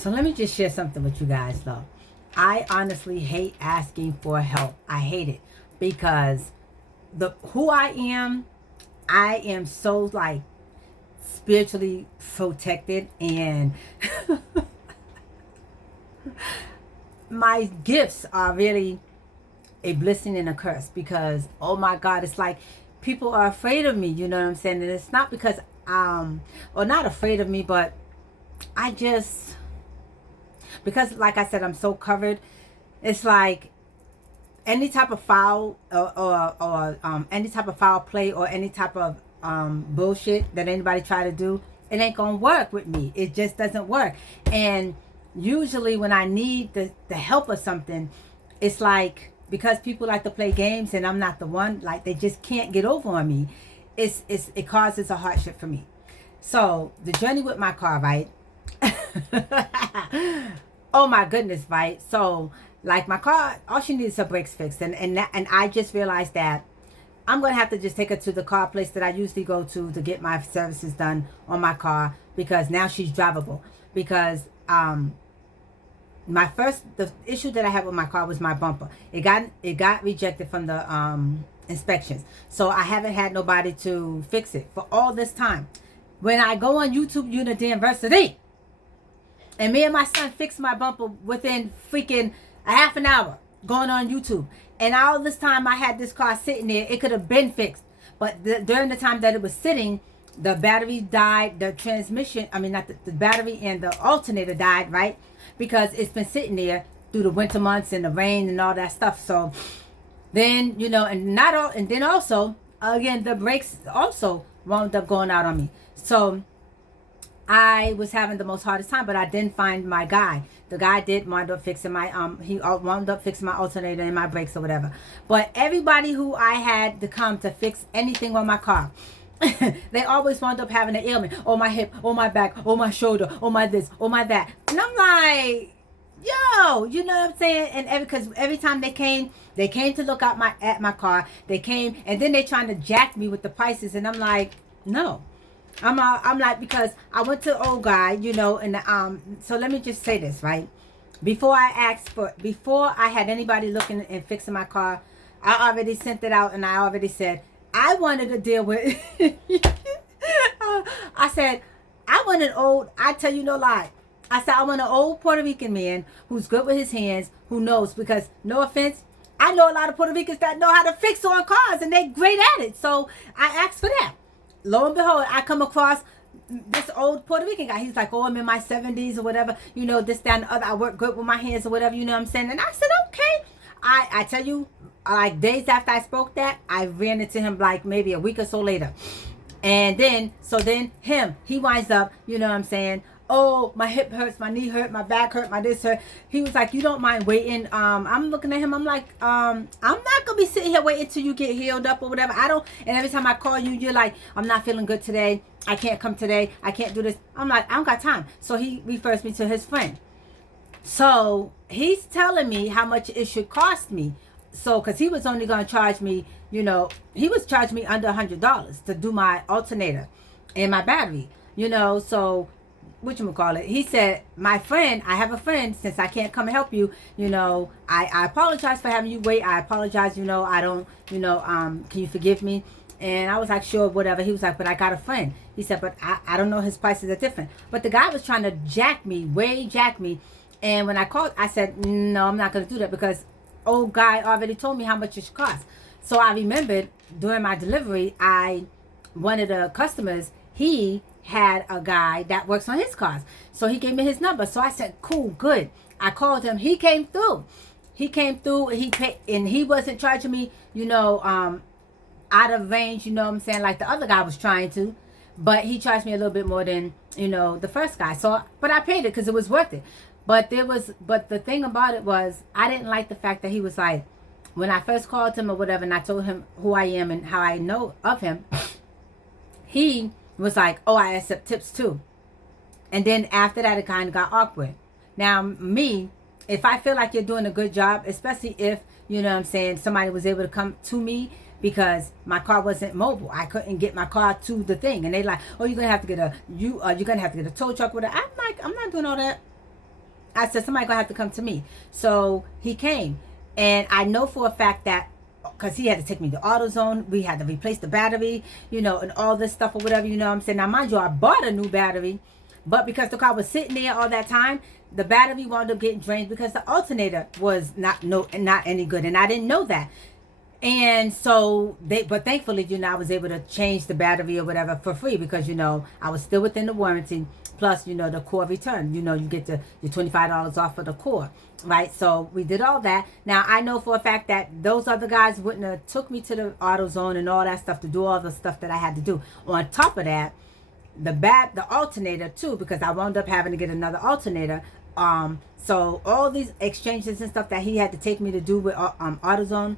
So let me just share something with you guys though. I honestly hate asking for help. I hate it because the who I am so like spiritually protected, and my gifts are really a blessing and a curse because oh my God, it's like people are afraid of me, you know what I'm saying? And it's not because or not afraid of me, but I just, because like I said, I'm so covered. It's like any type of foul or any type of foul play or any type of bullshit that anybody try to do, it ain't gonna work with me. It just doesn't work. And usually when I need the help of something, it's like because people like to play games and I'm not the one, like they just can't get over on me. It causes a hardship for me. So the journey with my car, right? Oh my goodness, right? So like my car, all she needs is her brakes fixed, and I just realized that I'm gonna have to just take her to the car place that I usually go to get my services done on my car because now she's drivable. Because the issue that I had with my car was my bumper. It got rejected from the inspections, so I haven't had nobody to fix it for all this time. When I go on YouTube University, and me and my son fixed my bumper within freaking a half an hour going on YouTube. And all this time I had this car sitting there, it could have been fixed. But during the time that it was sitting, the battery died, the transmission, I mean, not the battery and the alternator died, right? Because it's been sitting there through the winter months and the rain and all that stuff. So then, you know, and then also, again, the brakes also wound up going out on me. So I was having the most hardest time, but I didn't find my guy. The guy did wind up fixing my he wound up fixing my alternator and my brakes or whatever. But everybody who I had to come to fix anything on my car, they always wound up having an ailment. Oh, my hip, oh, my back, oh, my shoulder, oh, my this, oh, my that. And I'm like, yo, you know what I'm saying? And because every time they came to look at my car. They came and then they trying to jack me with the prices, and I'm like, no. I'm like, because I went to old guy, you know, and so let me just say this, right? Before I had anybody looking and fixing my car, I already sent it out and I already said I wanted to deal with I said I want an old, I tell you no lie, I said I want an old Puerto Rican man who's good with his hands, who knows, because no offense, I know a lot of Puerto Ricans that know how to fix on cars and they're great at it. So I asked for that. Lo and behold, I come across this old Puerto Rican guy. He's like, oh, I'm in my 70s or whatever, you know, this, that, and the other. I work good with my hands or whatever, you know what I'm saying? And I said, okay. I tell you, like days after I spoke that, I ran into him like maybe a week or so later. And then, he winds up, you know what I'm saying? Oh, my hip hurts, my knee hurt, my back hurt, my this hurt. He was like, you don't mind waiting? I'm looking at him. I'm like, I'm not gonna be sitting here waiting till you get healed up or whatever. I don't. And every time I call you, you're like, I'm not feeling good today. I can't come today. I can't do this. I'm like, I don't got time. So he refers me to his friend. So he's telling me how much it should cost me. So, cause he was only gonna charge me, you know, he was charging me under $100 to do my alternator and my battery, you know. So whatchamacallit, he said, my friend, I have a friend, since I can't come and help you, you know, I apologize for having you wait. I apologize, you know, I don't, you know, can you forgive me? And I was like, sure, whatever. He was like, but I got a friend. He said, but I don't know, his prices are different. But the guy was trying to jack me. And when I called, I said, no, I'm not going to do that because old guy already told me how much it should cost. So I remembered during my delivery, one of the customers, he had a guy that works on his cars. So he gave me his number. So I said, cool, good. I called him. He came through. He paid, and he wasn't charging me, you know, out of range, you know what I'm saying, like the other guy was trying to. But he charged me a little bit more than, you know, the first guy. So, but I paid it because it was worth it. But the thing about it was, I didn't like the fact that he was like, when I first called him or whatever, and I told him who I am and how I know of him, he was like, oh, I accept tips too. And then after that, it kind of got awkward. Now, me, if I feel like you're doing a good job, especially if, you know what I'm saying, somebody was able to come to me because my car wasn't mobile. I couldn't get my car to the thing. And they like, oh, you're going to have to get a tow truck with it. I'm like, I'm not doing all that. I said, somebody gonna have to come to me. So he came. And I know for a fact that, because he had to take me to AutoZone, we had to replace the battery, you know, and all this stuff or whatever, you know what I'm saying? Now, mind you, I bought a new battery, but because the car was sitting there all that time, the battery wound up getting drained because the alternator was not any good. And I didn't know that. And so but thankfully, you know, I was able to change the battery or whatever for free because, you know, I was still within the warranty. Plus, you know, the core return, you know, you get your $25 off of the core, right? So we did all that. Now, I know for a fact that those other guys wouldn't have took me to the AutoZone and all that stuff to do all the stuff that I had to do. On top of that, the alternator too, because I wound up having to get another alternator. So all these exchanges and stuff that he had to take me to do with AutoZone,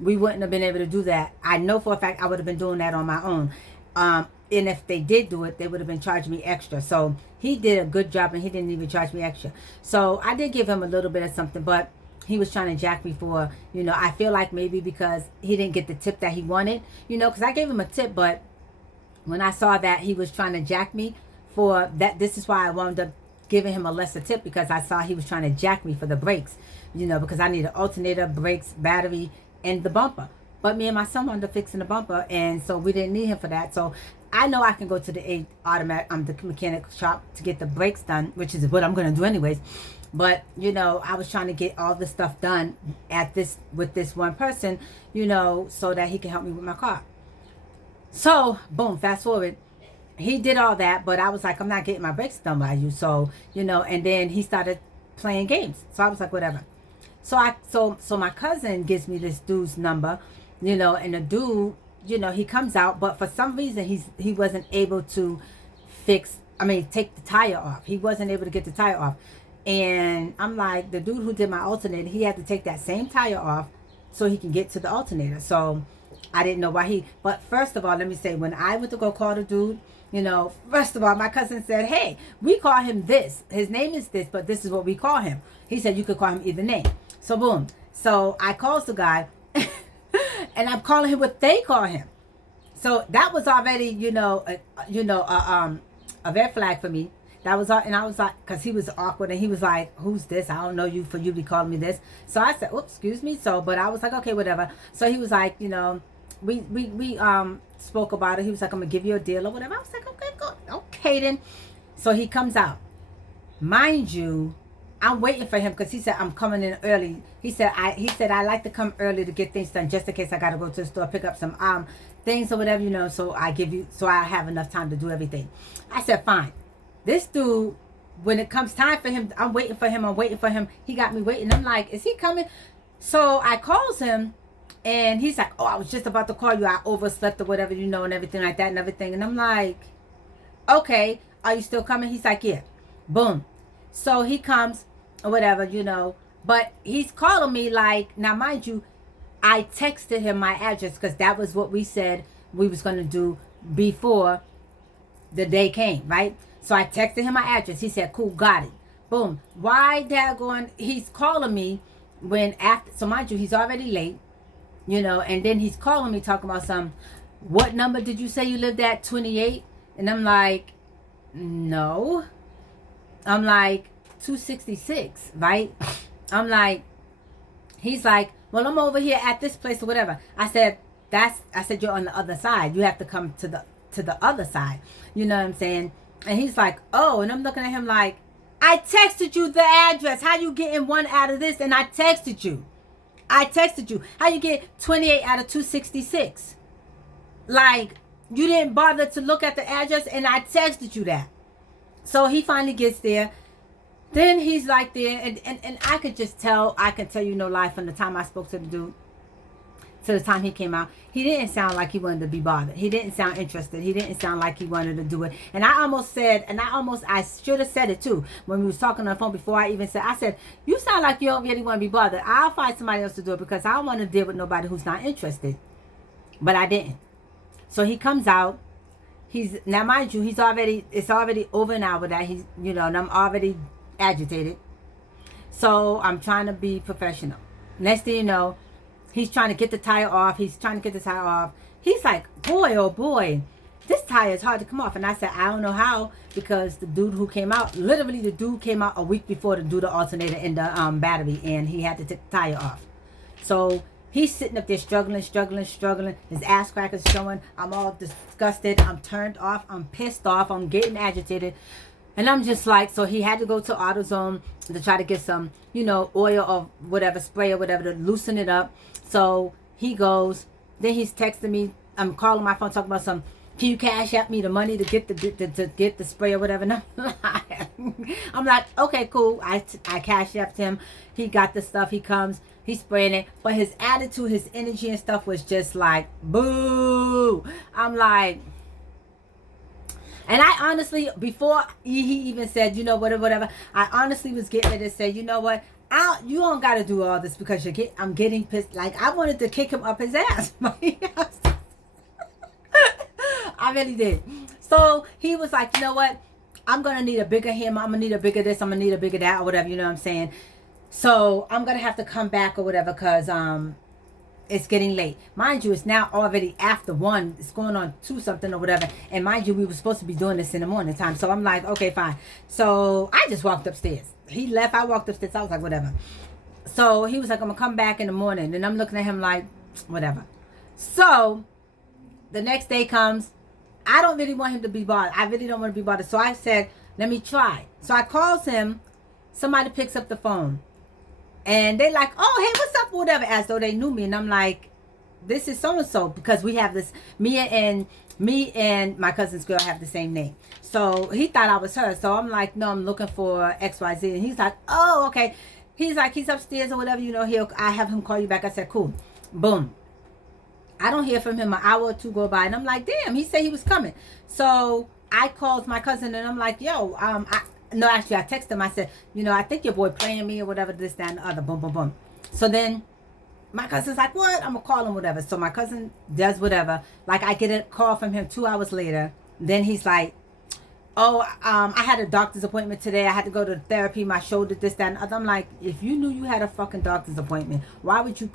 we wouldn't have been able to do that. I know for a fact I would have been doing that on my own. And if they did do it, they would have been charging me extra. So he did a good job and he didn't even charge me extra. So I did give him a little bit of something, but he was trying to jack me for, you know, I feel like maybe because he didn't get the tip that he wanted, you know, because I gave him a tip, but when I saw that he was trying to jack me for that, this is why I wound up giving him a lesser tip, because I saw he was trying to jack me for the brakes, you know, because I need an alternator, brakes, battery, and the bumper. But me and my son wanted to fix in the bumper, and so we didn't need him for that. So I know I can go to the the mechanic shop to get the brakes done, which is what I'm going to do anyways. But, you know, I was trying to get all this stuff done with this one person, you know, so that he can help me with my car. So, boom, fast forward. He did all that, but I was like, I'm not getting my brakes done by you. So, you know, and then he started playing games. So I was like, whatever. So my cousin gives me this dude's number, you know, and the dude, you know, he comes out, but for some reason he wasn't able to take the tire off. He wasn't able to get the tire off. And I'm like, the dude who did my alternator, he had to take that same tire off so he can get to the alternator. So I didn't know why but first of all, let me say, when I went to go call the dude, you know, first of all, my cousin said, hey, we call him this. His name is this, but this is what we call him. He said you could call him either name. So boom. So I calls the guy and I'm calling him what they call him. So that was already, a red flag for me. That was all, and I was like, because he was awkward, and he was like, who's this? I don't know you for you to be calling me this. So I said, oops, excuse me. So, but I was like, okay, whatever. So he was like, you know, we spoke about it. He was like, I'm gonna give you a deal or whatever. I was like, okay, good. Okay then. So he comes out. Mind you, I'm waiting for him because he said I'm coming in early. He said I like to come early to get things done just in case I gotta go to the store, pick up some things or whatever, you know, so I have enough time to do everything. I said, fine. This dude, when it comes time for him, I'm waiting for him. He got me waiting. I'm like, is he coming? So I calls him and he's like, oh, I was just about to call you. I overslept or whatever, you know, and everything like that and everything. And I'm like, okay, are you still coming? He's like, yeah. Boom. So he comes or whatever, you know, but he's calling me like, now mind you, I texted him my address because that was what we said we was going to do before the day came, right? So I texted him my address. He said, cool, got it. Boom. Why daggone, he's calling me so mind you, he's already late, you know, and then he's calling me talking about what number did you say you lived at, 28? And I'm like, no. I'm like, 266, right? I'm like, he's like, well, I'm over here at this place or whatever. I said, you're on the other side. You have to come to the other side. You know what I'm saying? And he's like, oh, and I'm looking at him like, I texted you the address. How you getting one out of this? And I texted you. How you get 28 out of 266? Like, you didn't bother to look at the address and I texted you that. So he finally gets there. Then he's like there, and I could just tell, I can tell you no lie, from the time I spoke to the dude to the time he came out, he didn't sound like he wanted to be bothered. He didn't sound interested. He didn't sound like he wanted to do it. And I should have said it too when we was talking on the phone before I said, you sound like you don't really want to be bothered. I'll find somebody else to do it because I don't want to deal with nobody who's not interested. But I didn't. So he comes out. Now mind you, it's already over an hour that he's, you know, and I'm already agitated. So I'm trying to be professional. Next thing you know, he's trying to get the tire off. He's like, boy, oh boy, this tire is hard to come off. And I said, I don't know how, because the dude who came out, literally the dude came out a week before to do the alternator in the battery, and he had to take the tire off. So he's sitting up there struggling. His ass crack is showing. I'm all disgusted. I'm turned off. I'm pissed off. I'm getting agitated. And I'm just like, so he had to go to AutoZone to try to get some, you know, oil or whatever, spray or whatever to loosen it up. So he goes. Then he's texting me. I'm calling my phone talking about some, can you cash out me the money to get the spray or whatever? No, I'm like, okay, cool. I cash out him. He got the stuff. He comes. He's spraying it. But his attitude, his energy and stuff was just like, boo. I'm like, and I honestly, before he even said, you know, whatever, I honestly was getting ready to say, you know what? You don't got to do all this because I'm getting pissed. Like, I wanted to kick him up his ass. I really did. So he was like, you know what? I'm going to need a bigger hammer. I'm going to need a bigger this. I'm going to need a bigger that or whatever. You know what I'm saying? So I'm going to have to come back or whatever because it's getting late. Mind you, it's now already after 1. It's going on 2 something or whatever. And mind you, we were supposed to be doing this in the morning time. So I'm like, okay, fine. So I just walked upstairs. He left. I walked upstairs. I was like, whatever. So he was like, I'm going to come back in the morning. And I'm looking at him like, whatever. So the next day comes. I don't really want him to be bothered. I really don't want to be bothered. So I said, let me try. So I calls him. Somebody picks up the phone. And they like, oh, hey, what's up, whatever, as though they knew me. And I'm like, this is so-and-so, because we have this, me and my cousin's girl have the same name. So he thought I was her. So I'm like, no, I'm looking for XYZ. And he's like, oh, okay. He's like, he's upstairs or whatever, you know, I have him call you back. I said, cool. Boom. I don't hear from him. An hour or 2 go by. And I'm like, damn, he said he was coming. So I called my cousin and I'm like, yo, no, actually, I texted him. I said, you know, I think your boy playing me or whatever, this, that, and the other. Boom, boom, boom. So then my cousin's like, what? I'm going to call him, whatever. So my cousin does whatever. Like, I get a call from him 2 hours later. Then he's like, oh, I had a doctor's appointment today. I had to go to therapy, my shoulder, this, that, and the other. I'm like, if you knew you had a fucking doctor's appointment, why would you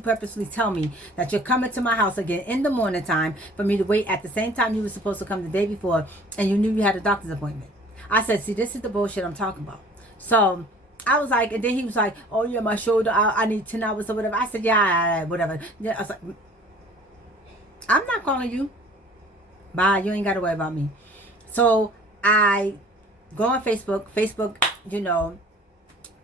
purposely tell me that you're coming to my house again in the morning time for me to wait at the same time you were supposed to come the day before and you knew you had a doctor's appointment? I said, see, this is the bullshit I'm talking about. So I was like, and then he was like, oh yeah, my shoulder, I need 10 hours or whatever. I said, yeah, whatever. Yeah, I was like, I'm not calling you. Bye, you ain't got to worry about me. So I go on Facebook, you know,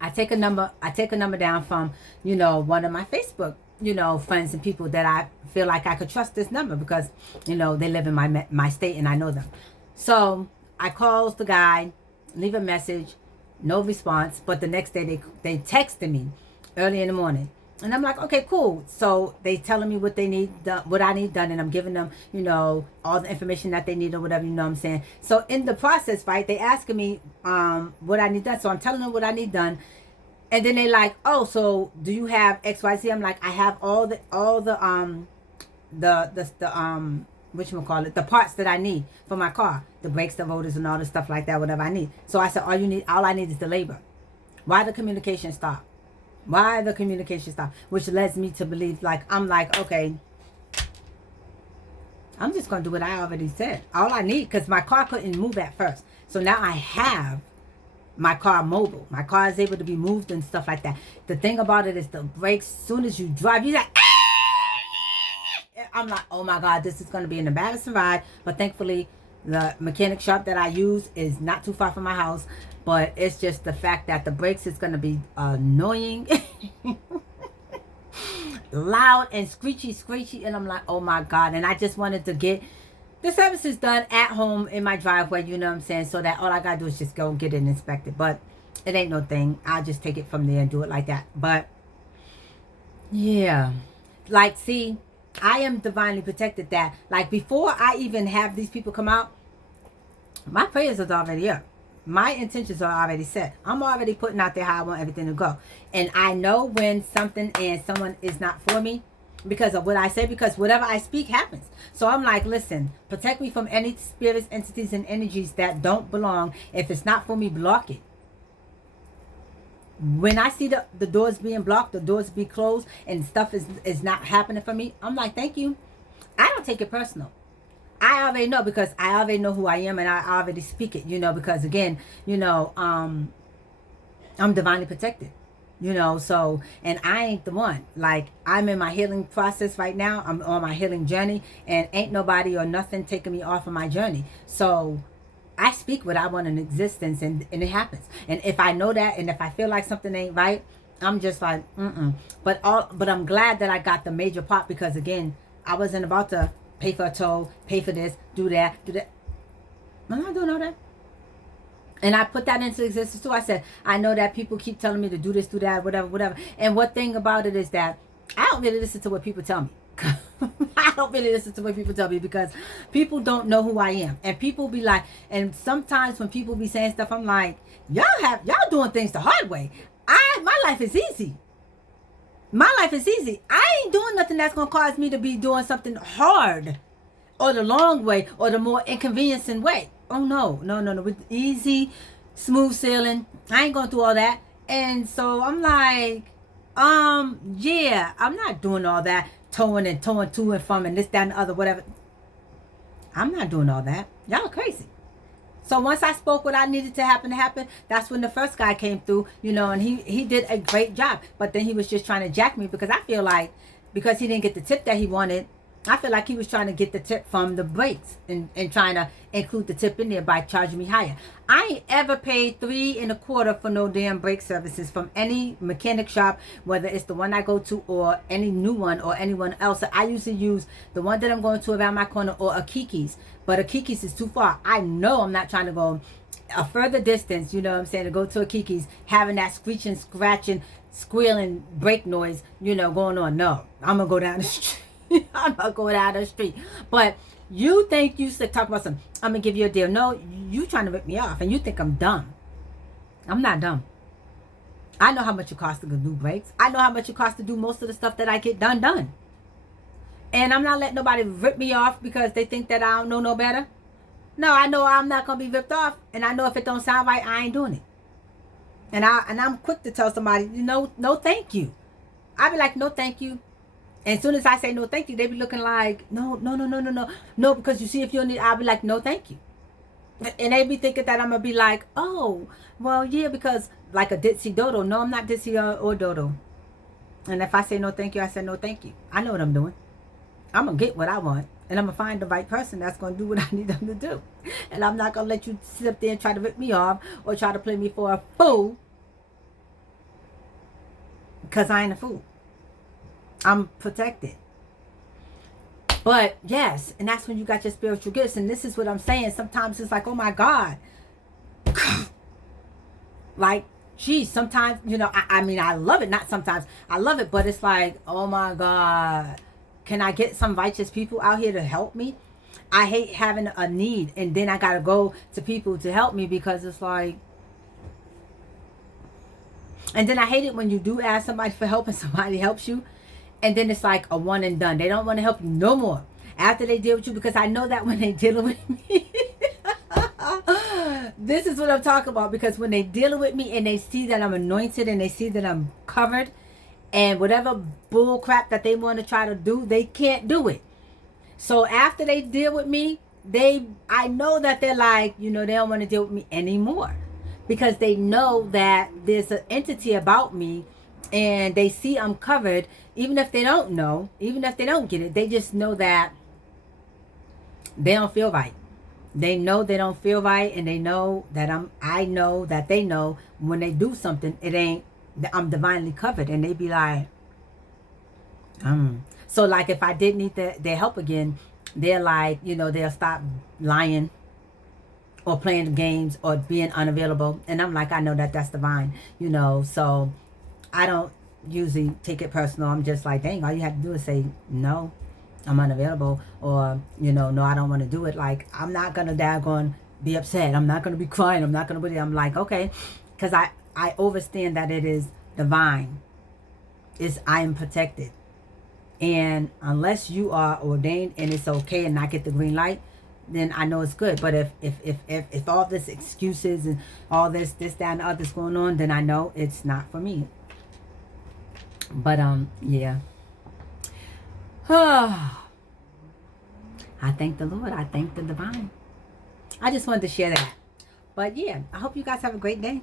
I take a number down from, you know, one of my Facebook, you know, friends and people that I feel like I could trust this number because, you know, they live in my state and I know them. So I calls the guy, leave a message, no response. But the next day they texted me early in the morning. And I'm like, okay, cool. So they telling me what they need done, what I need done. And I'm giving them, you know, all the information that they need or whatever, you know what I'm saying? So in the process, right, they asking me what I need done. So I'm telling them what I need done. And then they like, oh, so do you have XYZ? I'm like, I have all the whatchamacallit, the parts that I need for my car, the brakes, the rotors, and all the stuff like that, whatever I need. So I said, all I need is the labor. Why the communication stop? Which leads me to believe, like, I'm like, okay, I'm just going to do what I already said. All I need, because my car couldn't move at first. So now I have my car mobile. My car is able to be moved and stuff like that. The thing about it is the brakes, as soon as you drive, you're like, I'm like, oh my God, this is going to be an embarrassing ride. But thankfully, the mechanic shop that I use is not too far from my house. But it's just the fact that the brakes is going to be annoying, loud and screechy. And I'm like, oh my God. And I just wanted to get the services done at home in my driveway, you know what I'm saying? So that all I got to do is just go and get it inspected. But it ain't no thing. I'll just take it from there and do it like that. But yeah, like, see, I am divinely protected that, like, before I even have these people come out, my prayers are already up. My intentions are already set. I'm already putting out there how I want everything to go. And I know when something and someone is not for me because of what I say, because whatever I speak happens. So I'm like, listen, protect me from any spirits, entities, and energies that don't belong. If it's not for me, block it. When I see the doors being blocked, the doors be closed, and stuff is not happening for me, I'm like, thank you. I don't take it personal. I already know, because I already know who I am, and I already speak it, because again, I'm divinely protected. So, and I ain't the one. Like, I'm in my healing process right now. I'm on my healing journey, and ain't nobody or nothing taking me off of my journey. So I speak what I want in existence, and it happens. And if I know that, and if I feel like something ain't right, I'm just like, but I'm glad that I got the major part, because again, I wasn't about to pay for a toll, pay for this, do that. I'm not doing all that. And I put that into existence too. I said, I know that people keep telling me to do this, do that, whatever. And one thing about it is that I don't really listen to what people tell me. I don't really listen to what people tell me, because people don't know who I am. And people be like, and sometimes when people be saying stuff, I'm like, y'all doing things the hard way. My life is easy. My life is easy. I ain't doing nothing that's going to cause me to be doing something hard, or the long way, or the more inconveniencing way. Oh, no. With easy, smooth sailing, I ain't going through all that. And so I'm like, yeah, I'm not doing all that. Towing to and from, and this, that, and the other, whatever. I'm not doing all that. Y'all are crazy. So once I spoke what I needed to happen, that's when the first guy came through, and he did a great job. But then he was just trying to jack me, because I feel like, because he didn't get the tip that he wanted, I feel like he was trying to get the tip from the brakes, and trying to include the tip in there by charging me higher. I ain't ever paid $3.25 for no damn brake services from any mechanic shop, whether it's the one I go to or any new one or anyone else. I usually use the one that I'm going to around my corner, or a Kiki's. But a Kiki's is too far. I know I'm not trying to go a further distance, to go to a Kiki's, having that screeching, scratching, squealing brake noise, going on. No, I'm going to go down the street. I'm gonna go down the street. But you think you should talk about something, I'm gonna give you a deal. No, you trying to rip me off, and you think I'm dumb. I'm not dumb. I know how much it costs to do brakes. I know how much it costs to do most of the stuff that I get done. And I'm not letting nobody rip me off because they think that I don't know no better. No, I know I'm not gonna be ripped off, and I know if it don't sound right, I ain't doing it. And I'm quick to tell somebody, no thank you. I be like, no thank you. And as soon as I say no thank you, they be looking like, no, because you see, if you need, I'll be like, no thank you. And they be thinking that I'm gonna be like, oh, well, yeah, because like a ditzy dodo. No, I'm not ditzy or dodo. And if I say no thank you, I say no thank you. I know what I'm doing. I'm gonna get what I want, and I'm gonna find the right person that's gonna do what I need them to do. And I'm not gonna let you sit up there and try to rip me off or try to play me for a fool, because I ain't a fool. I'm protected. But yes, and that's when you got your spiritual gifts. And this is what I'm saying. Sometimes it's like, oh my God. Like, geez, sometimes, I mean, I love it. Not sometimes. I love it. But it's like, oh my God. Can I get some righteous people out here to help me? I hate having a need, and then I got to go to people to help me, because it's like, and then I hate it when you do ask somebody for help and somebody helps you. And then it's like a one and done. They don't want to help you no more after they deal with you, because I know that when they deal with me, this is what I'm talking about. Because when they deal with me and they see that I'm anointed, and they see that I'm covered, and whatever bull crap that they want to try to do, they can't do it. So after they deal with me, I know that they're like, they don't want to deal with me anymore, because they know that there's an entity about me, and they see I'm covered. Even if they don't know, even if they don't get it, they just know that they don't feel right. They know they don't feel right, and they know that I know that they know when they do something, it ain't, I'm divinely covered. And they be like, So like, if I did need their help again, they're like, they'll stop lying or playing games or being unavailable. And I'm like, I know that that's divine, so I don't usually take it personal. I'm just like, dang, all you have to do is say, no, I'm unavailable, or, no, I don't want to do it. Like, I'm not going to daggone be upset. I'm not going to be crying. I'm not going to I'm like, okay, because I understand that it is divine. I am protected. And unless you are ordained and it's okay and I get the green light, then I know it's good. But if all this excuses and all this, that, and the other's going on, then I know it's not for me. But, yeah. I I thank the Lord. I thank the divine. I just wanted to share that. But yeah, I hope you guys have a great day.